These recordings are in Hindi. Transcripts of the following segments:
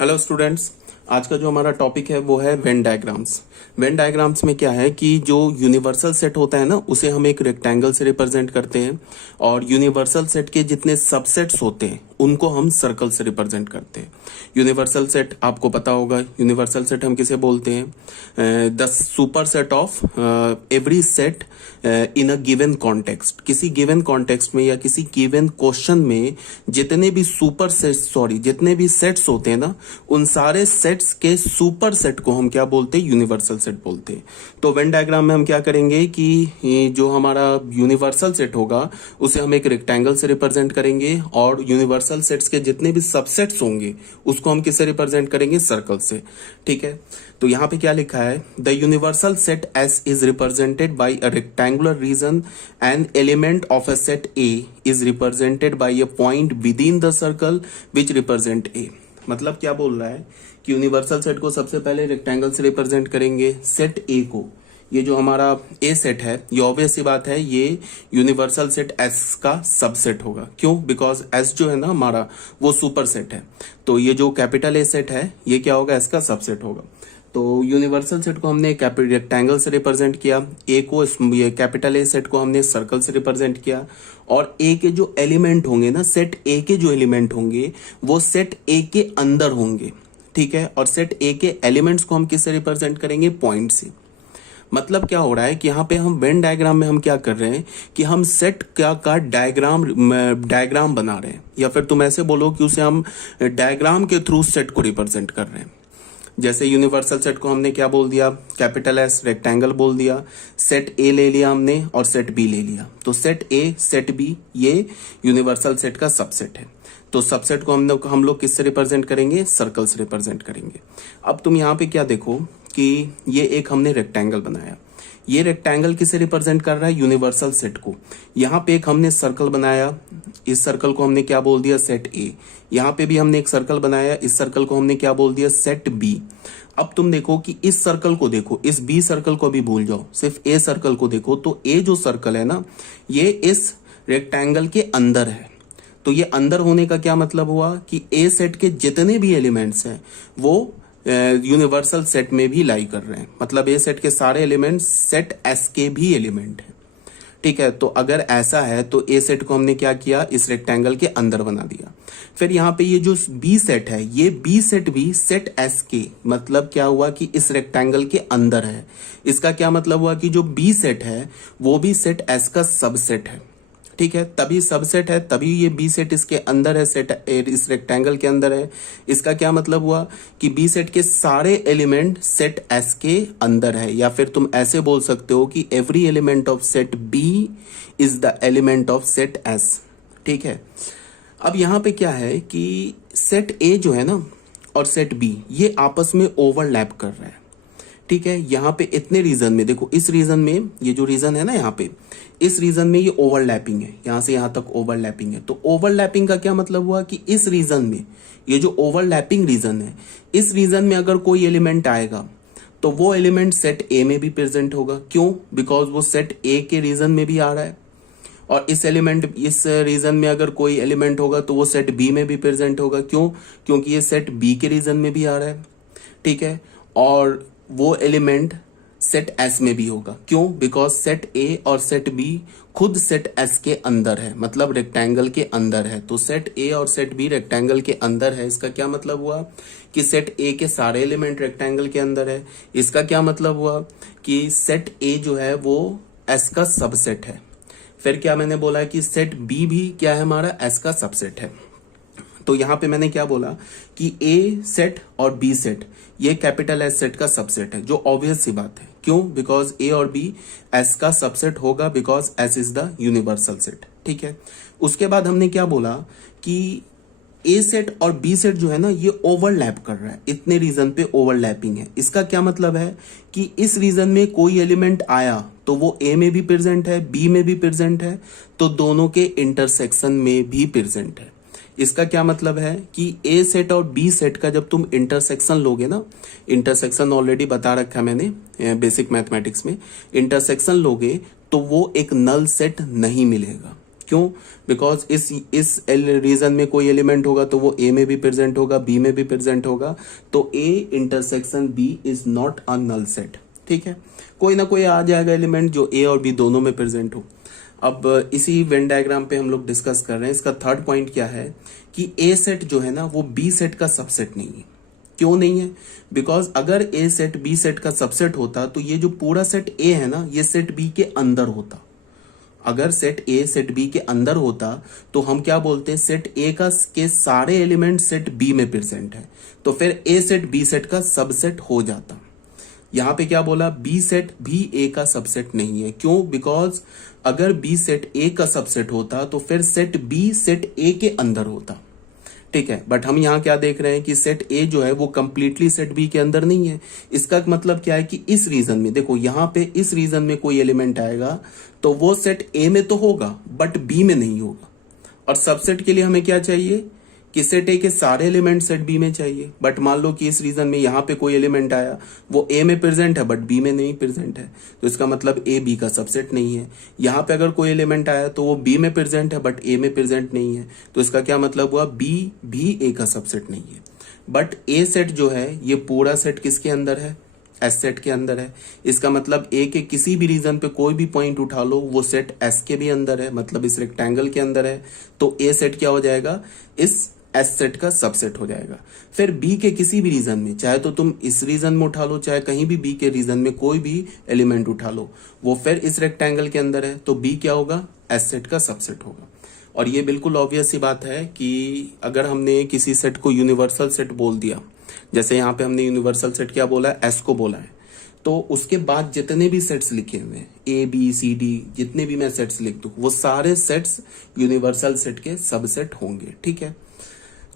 हेलो स्टूडेंट्स, आज का जो हमारा टॉपिक है वो है वेन डायग्राम्स। वेन डायग्राम्स में क्या है कि जो यूनिवर्सल सेट होता है ना, उसे हम एक रेक्टेंगल से रिप्रेजेंट करते हैं और यूनिवर्सल सेट के जितने सबसेट्स होते हैं उनको हम सर्कल से रिप्रेजेंट करते हैं। यूनिवर्सल सेट आपको पता होगा, यूनिवर्सल सेट हम किसे बोलते हैं? The super set of every set in a given context. किसी गिवन कॉन्टेक्स्ट में या किसी गिवन क्वेश्चन में जितने भी जितने भी सेट्स होते हैं ना, उन सारे सेट्स के सुपर सेट को हम क्या बोलते हैं? यूनिवर्सल सेट बोलते हैं। तो वेन डायग्राम में हम क्या करेंगे कि जो हमारा यूनिवर्सल सेट होगा उसे हम एक रेक्टेंगल से रिप्रेजेंट करेंगे और यूनिवर्सल सेट्स के जितने भी सबसेट्स होंगे उसको हम किससे रिप्रेजेंट करेंगे? सर्कल से। ठीक है, तो यहां पे क्या लिखा है? The universal set S is represented by a rectangular reason and element of a set A is represented by a point with in the circle which represent a. मतलब क्या बोल रहा है कि यूनिवर्सल सेट को सबसे पहले रेक्टेंगल से रिप्रेजेंट करेंगे सेट ए को। ये जो हमारा ए सेट है, ये ऑब्वियस सी बात है, ये यूनिवर्सल सेट एस का सबसेट होगा। क्यों? बिकॉज एस जो है ना हमारा, वो सुपर सेट है। तो ये जो कैपिटल ए सेट है ये क्या होगा? एस का सबसेट होगा। तो यूनिवर्सल सेट को हमने रेक्टेंगल से रिप्रेजेंट किया, ए को, ये कैपिटल ए सेट को हमने सर्कल से रिप्रेजेंट किया, और ए के जो एलिमेंट होंगे ना, सेट ए के जो एलिमेंट होंगे वो सेट ए के अंदर होंगे। ठीक है, और सेट ए के एलिमेंट्स को हम किससे रिप्रेजेंट करेंगे? पॉइंट से। मतलब क्या हो रहा है कि यहाँ पे हम वेन डायग्राम में हम क्या कर रहे हैं कि हम सेट का डायग्राम बना रहे हैं, या फिर तुम ऐसे बोलो कि उसे हम डायग्राम के थ्रू सेट को रिप्रेजेंट कर रहे हैं। जैसे यूनिवर्सल सेट को हमने क्या बोल दिया? कैपिटल एस रेक्टेंगल बोल दिया। सेट ए ले लिया हमने और सेट बी ले लिया। तो सेट ए सेट बी ये यूनिवर्सल सेट का सबसेट है। तो सबसेट को हम लोग किससे रिप्रेजेंट करेंगे? सर्कल से रिप्रेजेंट करेंगे। अब तुम यहाँ पे क्या देखो कि ये एक हमने रेक्टेंगल बनाया, ये रेक्टेंगल किसे रिप्रेजेंट कर रहा है? यूनिवर्सल सेट को। यहाँ पे एक हमने सर्कल बनाया, इस सर्कल को हमने क्या बोल दिया? सेट ए। यहाँ पे भी हमने एक सर्कल बनाया, इस सर्कल को हमने क्या बोल दिया? Set B. अब तुम देखो कि इस सर्कल को देखो, इस बी सर्कल को भी भूल जाओ, सिर्फ ए सर्कल को देखो। तो ए जो सर्कल है ना, ये इस रेक्टेंगल के अंदर है। तो ये अंदर होने का क्या मतलब हुआ कि ए सेट के जितने भी एलिमेंट्स हैं वो यूनिवर्सल सेट में भी लाई कर रहे हैं। मतलब ए सेट के सारे एलिमेंट्स सेट एस के भी एलिमेंट हैं। ठीक है, तो अगर ऐसा है तो ए सेट को हमने क्या किया? इस रेक्टेंगल के अंदर बना दिया। फिर यहाँ पे ये जो बी सेट है, ये बी सेट भी सेट एस के, मतलब क्या हुआ कि इस रेक्टेंगल के अंदर है। इसका क्या मतलब हुआ कि जो बी सेट है वो भी सेट एस का सबसेट है। ठीक है, तभी सबसेट है, तभी ये बी सेट इसके अंदर है, सेट इस रेक्टेंगल के अंदर है। इसका क्या मतलब हुआ कि बी सेट के सारे एलिमेंट सेट एस के अंदर है। या फिर तुम ऐसे बोल सकते हो कि every element of set B is the element of set S. ठीक है, अब यहां पे क्या है कि सेट ए जो है ना और सेट बी ये आपस में ओवरलैप कर रहा है। ठीक है, यहाँ पे इतने रीजन में देखो, इस रीजन में, ये जो रीजन है ना यहाँ पे, इस रीजन में ये ओवरलैपिंग है, यहां से यहां तक ओवरलैपिंग है। तो ओवरलैपिंग का क्या मतलब हुआ कि इस रीजन में, ये जो ओवरलैपिंग रीजन है, इस रीजन में अगर कोई एलिमेंट आएगा तो वो एलिमेंट सेट ए में भी प्रेजेंट होगा। क्यों? बिकॉज वो सेट ए के रीजन में भी आ रहा है। और इस रीजन में अगर कोई एलिमेंट होगा तो वो सेट बी में भी प्रेजेंट होगा। क्यों? क्योंकि ये सेट बी के रीजन में भी आ रहा है। ठीक है, और वो एलिमेंट सेट एस में भी होगा। क्यों? बिकॉज सेट ए और सेट बी खुद सेट एस के अंदर है, मतलब रेक्टेंगल के अंदर है। तो सेट ए और सेट बी रेक्टेंगल के अंदर है। इसका क्या मतलब हुआ कि सेट ए के सारे एलिमेंट रेक्टेंगल के अंदर है। इसका क्या मतलब हुआ कि सेट ए जो है वो एस का सबसेट है। फिर क्या मैंने बोला कि सेट बी भी क्या है? हमारा एस का सबसेट है। तो यहां पे मैंने क्या बोला कि ए सेट और बी सेट ये कैपिटल एस सेट का सबसेट है, जो ऑब्वियस सी बात है। क्यों? बिकॉज ए और बी एस का सबसेट होगा, because S is the universal set. ठीक है, उसके बाद हमने क्या बोला कि ए सेट और बी सेट जो है ना ये ओवरलैप कर रहा है, इतने रीजन पे ओवरलैपिंग है। इसका क्या मतलब है कि इस रीजन में कोई एलिमेंट आया तो वो ए में भी प्रेजेंट है, बी में भी प्रेजेंट है, तो दोनों के इंटरसेक्शन में भी प्रेजेंट है। इसका क्या मतलब है कि ए सेट और बी सेट का जब तुम इंटरसेक्शन लोगे ना, इंटरसेक्शन ऑलरेडी बता रखा है मैंने बेसिक मैथमेटिक्स में, इंटरसेक्शन लोगे तो वो एक नल सेट नहीं मिलेगा। क्यों? बिकॉज इस रीजन में कोई एलिमेंट होगा तो वो ए में भी प्रेजेंट होगा, बी में भी प्रेजेंट होगा, तो A intersection B is not a null set. ठीक है, कोई ना कोई आ जाएगा एलिमेंट जो ए और बी दोनों में प्रेजेंट हो। अब इसी वेन डायग्राम पे हम लोग डिस्कस कर रहे हैं। इसका थर्ड पॉइंट क्या है कि ए सेट जो है ना वो बी सेट का सबसेट नहीं है। क्यों नहीं है? बिकॉज अगर ए सेट बी सेट का सबसेट होता तो ये जो पूरा सेट ए है ना ये सेट बी के अंदर होता। अगर सेट ए सेट बी के अंदर होता तो हम क्या बोलते हैं, सेट ए का के सारे एलिमेंट सेट बी में प्रेजेंट है, तो फिर ए सेट बी सेट का सबसेट हो जाता। यहां पे क्या बोला, बी सेट भी ए का सबसेट नहीं है। क्यों? बिकॉज अगर बी सेट ए का सबसेट होता तो फिर सेट बी सेट ए के अंदर होता। ठीक है, बट हम यहां क्या देख रहे हैं कि सेट ए जो है वो कंप्लीटली सेट बी के अंदर नहीं है। इसका मतलब क्या है कि इस रीजन में देखो, यहां पे इस रीजन में कोई एलिमेंट आएगा तो वो सेट ए में तो होगा बट बी में नहीं होगा। और सबसेट के लिए हमें क्या चाहिए कि सेट ए के सारे एलिमेंट सेट बी में चाहिए। बट मान लो कि इस रीजन में यहां पे कोई एलिमेंट आया, वो ए में प्रेजेंट है बट बी में नहीं प्रेजेंट है, तो इसका मतलब ए बी का सबसेट नहीं है। यहां पे अगर कोई एलिमेंट आया तो वो बी में प्रेजेंट है बट ए में प्रेजेंट नहीं है, तो इसका क्या मतलब हुआ, बी भी ए का सबसेट नहीं है। बट ए सेट जो है ये पूरा सेट किसके अंदर है, एस सेट के अंदर है। इसका मतलब ए के किसी भी रीजन पे कोई भी पॉइंट उठा लो वो सेट एस के भी अंदर है, मतलब इस रेक्टेंगल के अंदर है, तो ए सेट क्या हो जाएगा, इस एस सेट का सबसेट हो जाएगा। फिर बी के किसी भी रीजन में, चाहे तो तुम इस रीजन में उठा लो चाहे कहीं भी बी के रीजन में कोई भी एलिमेंट उठा लो, वो फिर इस रेक्टेंगल के अंदर है, तो बी क्या होगा, एस सेट का सबसेट होगा। और ये बिल्कुल ऑब्वियस सी बात है कि अगर हमने किसी सेट को यूनिवर्सल सेट बोल दिया, जैसे यहाँ पे हमने यूनिवर्सल सेट क्या बोला है, एस को बोला है, तो उसके बाद जितने भी सेट्स लिखे हुए हैं ए बी सी डी, जितने भी मैं सेट्स लिख दूं वो सारे सेट्स यूनिवर्सल सेट के सबसेट होंगे। ठीक है,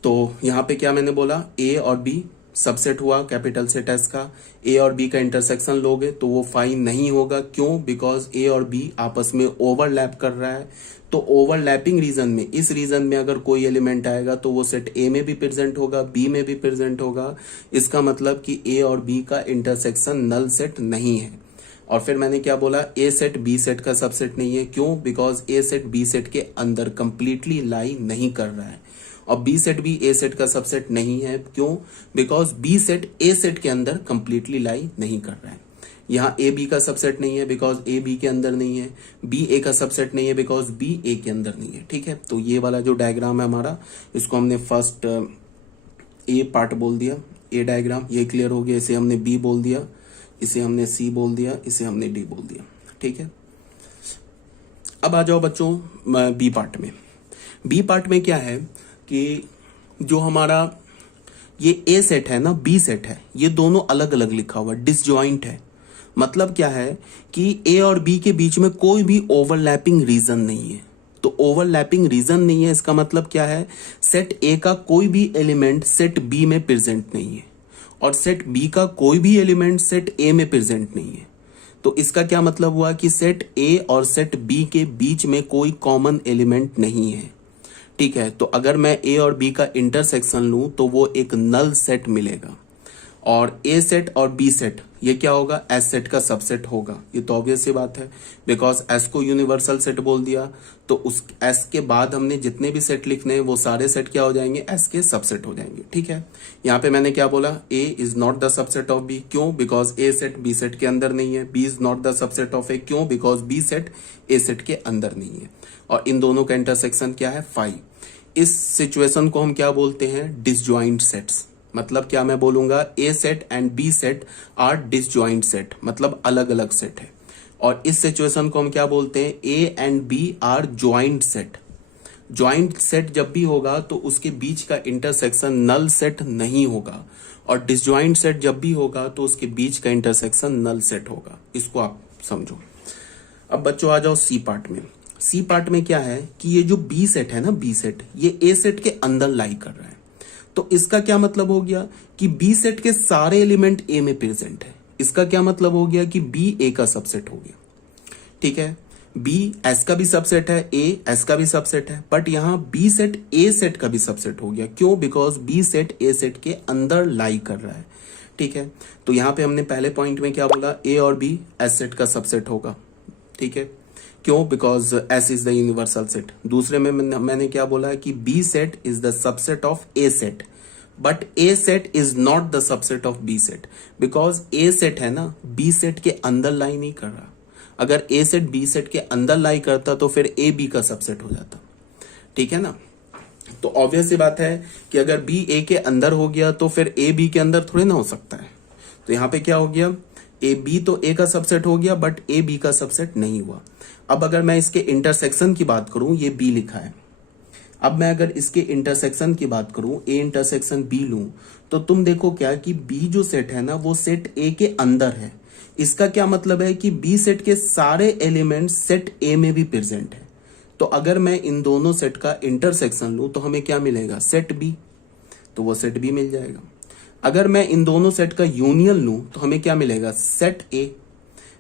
तो यहां पे क्या मैंने बोला, ए और बी सबसेट हुआ कैपिटल सेट एस का। ए और बी का इंटरसेक्शन लोगे तो वो फाइन नहीं होगा। क्यों? बिकॉज ए और बी आपस में ओवरलैप कर रहा है, तो ओवरलैपिंग रीजन में, इस रीजन में अगर कोई एलिमेंट आएगा तो वो सेट ए में भी प्रेजेंट होगा, बी में भी प्रेजेंट होगा। इसका मतलब कि ए और बी का इंटरसेक्शन नल सेट नहीं है। और फिर मैंने क्या बोला, ए सेट बी सेट का सबसेट नहीं है। क्यों? Because A set B set के अंदर कंप्लीटली लाई नहीं कर रहा है, और बी सेट भी ए सेट का सबसेट नहीं है। क्यों? Because B set A set के अंदर कंप्लीटली लाई नहीं कर रहा है। यहाँ ए बी का सबसेट नहीं है बिकॉज ए बी के अंदर नहीं है, बी ए का सबसेट नहीं है बिकॉज बी ए के अंदर नहीं है। ठीक है, तो ये वाला जो डायग्राम है हमारा, इसको हमने फर्स्ट ए पार्ट बोल दिया, ए डायग्राम, ये क्लियर हो गया। इसे हमने बी बोल दिया, इसे हमने सी बोल दिया, इसे हमने डी बोल दिया। ठीक है, अब आ जाओ बच्चों बी पार्ट में। बी पार्ट में क्या है कि जो हमारा ये ए सेट है ना, बी सेट है, ये दोनों अलग अलग लिखा हुआ है, डिसजॉइंट है। मतलब क्या है कि ए और बी के बीच में कोई भी ओवरलैपिंग रीजन नहीं है। तो ओवरलैपिंग रीजन नहीं है, इसका मतलब क्या है, सेट ए का कोई भी एलिमेंट सेट बी में प्रेजेंट नहीं है, और सेट बी का कोई भी एलिमेंट सेट ए में प्रेजेंट नहीं है। तो इसका क्या मतलब हुआ कि सेट ए और सेट बी के बीच में कोई कॉमन एलिमेंट नहीं है। ठीक है, तो अगर मैं ए और बी का इंटरसेक्शन लूं तो वो एक नल सेट मिलेगा, और ए सेट और बी सेट ये क्या होगा, एस सेट का सबसेट होगा। ये तो ऑब्वियस सी बात है, बिकॉज एस को यूनिवर्सल सेट बोल दिया, तो उस एस के बाद हमने जितने भी सेट लिखने हैं वो सारे सेट क्या हो जाएंगे, एस के सबसेट हो जाएंगे। ठीक है, यहाँ पे मैंने क्या बोला, A is not the subset of B. क्यों? Because A set B set के अंदर नहीं है। B is not the subset of A. क्यों? Because B set A set के अंदर नहीं है। और इन दोनों का इंटरसेक्शन क्या है, 5। इस सिचुएशन को हम क्या बोलते हैं, डिसजॉइंट सेट्स। मतलब क्या मैं बोलूंगा, A set and B set are disjoint set, मतलब अलग अलग सेट है। और इस सिचुएशन को हम क्या बोलते हैं, A and B are joint set. Joint set जब भी होगा तो उसके बीच का इंटरसेक्शन नल सेट नहीं होगा, और डिसजॉइंट सेट जब भी होगा तो उसके बीच का इंटरसेक्शन नल सेट होगा। इसको आप समझो। अब बच्चों आ जाओ सी पार्ट में। सी पार्ट में क्या है कि ये जो बी सेट है ना, बी सेट ये ए सेट के अंदर लाई कर रहा है। तो इसका क्या मतलब हो गया कि बी सेट के सारे एलिमेंट ए में प्रेजेंट है। इसका क्या मतलब हो गया कि बी ए का सबसेट हो गया। ठीक है, बी एस का भी सबसेट है, ए एस का भी सबसेट है, बट यहां बी सेट ए सेट का भी सबसेट हो गया। क्यों? Because B set A set के अंदर लाई कर रहा है। ठीक है, तो यहां पे हमने पहले पॉइंट में क्या बोला, ए और बी एस सेट का सबसेट होगा। ठीक है, क्यों? Because S is the universal set. दूसरे में मैंने क्या बोला है कि B set is the subset of A set, but A set is not the subset of B set, because A set है ना बी सेट के अंदर लाई नहीं कर रहा। अगर ए सेट बी सेट के अंदर लाई करता तो फिर ए बी का सबसेट हो जाता, ठीक है ना। तो ऑब्वियस सी बात है कि अगर बी ए के अंदर हो गया तो फिर ए बी के अंदर थोड़ी ना हो सकता है। तो यहां पे क्या हो गया, ए बी तो ए का सबसेट हो गया बट ए बी का सबसेट नहीं हुआ। अब अगर मैं इसके इंटरसेक्शन की बात करूं, ये बी लिखा है, अब मैं अगर इसके इंटरसेक्शन की बात करूं, ए इंटरसेक्शन बी लूं, तो तुम देखो क्या कि बी जो सेट है ना वो सेट ए के अंदर है। इसका क्या मतलब है कि बी सेट के सारे एलिमेंट्स सेट ए में भी प्रेजेंट है। तो अगर मैं इन दोनों सेट का इंटरसेक्शन लूं तो हमें क्या मिलेगा, सेट बी, तो वो सेट बी मिल जाएगा। अगर मैं इन दोनों सेट का यूनियन लूं तो हमें क्या मिलेगा, सेट ए,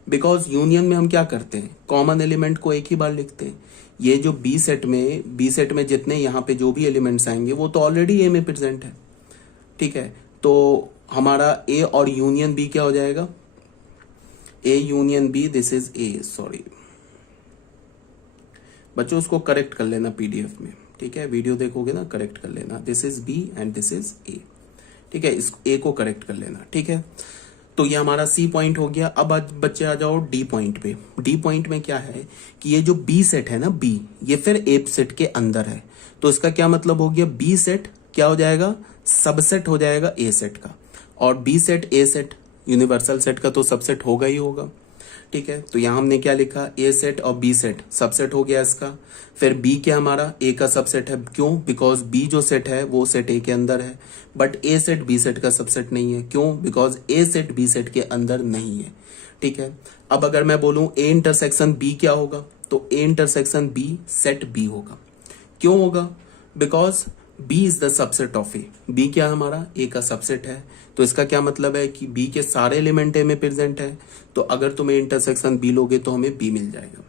बिकॉज यूनियन में हम क्या करते हैं, कॉमन एलिमेंट को एक ही बार लिखते हैं। ये जो बी सेट में जितने यहाँ पे जो भी एलिमेंट्स आएंगे वो तो ऑलरेडी ए में प्रेजेंट है, ठीक है। तो हमारा ए और यूनियन बी क्या हो जाएगा, A union B, this is A, sorry बच्चों उसको करेक्ट कर लेना पीडीएफ में, ठीक है, वीडियो देखोगे ना करेक्ट कर लेना, this is B and this is A, ठीक है, इस ए को करेक्ट कर लेना, ठीक है। तो ये हमारा सी पॉइंट हो गया। अब आज बच्चे आ जाओ डी पॉइंट पे। डी पॉइंट में क्या है कि ये जो बी सेट है ना बी, ये फिर ए सेट के अंदर है। तो इसका क्या मतलब हो गया, बी सेट क्या हो जाएगा, सबसेट हो जाएगा ए सेट का, और B set A set universal set का तो सबसेट होगा ही होगा, ठीक है। तो यहां हमने क्या लिखा, ए सेट और बी सेट सबसेट हो गया इसका। फिर बी क्या हमारा ए का सबसेट है, क्यों, बिकॉज बी जो सेट है वो सेट ए के अंदर है, but A set B set का सबसेट नहीं है, क्यों, because A set B set के अंदर नहीं है, ठीक है। अब अगर मैं बोलूं ए इंटरसेक्शन बी क्या होगा, तो A intersection B set B होगा। क्यों होगा, because B is the subset of A, B क्या हमारा ए का सबसेट है। तो इसका क्या मतलब है कि बी के सारे एलिमेंट ए में प्रेजेंट है। तो अगर तुम ए इंटरसेक्शन बी लोगे तो हमें बी मिल जाएगा।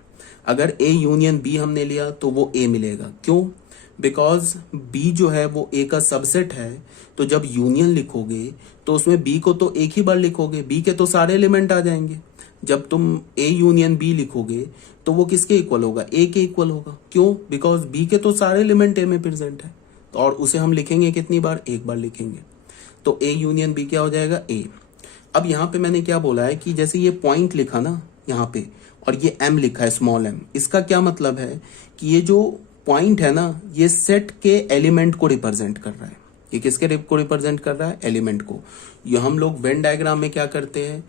अगर ए यूनियन बी हमने लिया तो वो ए मिलेगा, क्यों, बिकॉज बी जो है वो ए का सबसेट है। तो जब यूनियन लिखोगे तो उसमें बी को तो एक ही बार लिखोगे, बी के तो सारे एलिमेंट आ जाएंगे। जब तुम ए यूनियन बी लिखोगे तो वो किसके इक्वल होगा, ए के इक्वल होगा, क्यों, बिकॉज बी के तो सारे एलिमेंट ए में प्रेजेंट है। और उसे हम लिखेंगे कितनी बार, एक बार लिखेंगे। तो ए यूनियन बी क्या हो जाएगा, ए। अब यहाँ पे मैंने क्या बोला है कि जैसे ये पॉइंट लिखा ना यहाँ पे, और ये एम लिखा है स्मॉल एम, इसका क्या मतलब है कि ये जो पॉइंट है ना ये सेट के एलिमेंट को रिप्रेजेंट कर रहा है। ये किसके को रिप्रेजेंट कर रहा है, एलिमेंट को। ये हम लोग वेन डायग्राम में क्या करते हैं,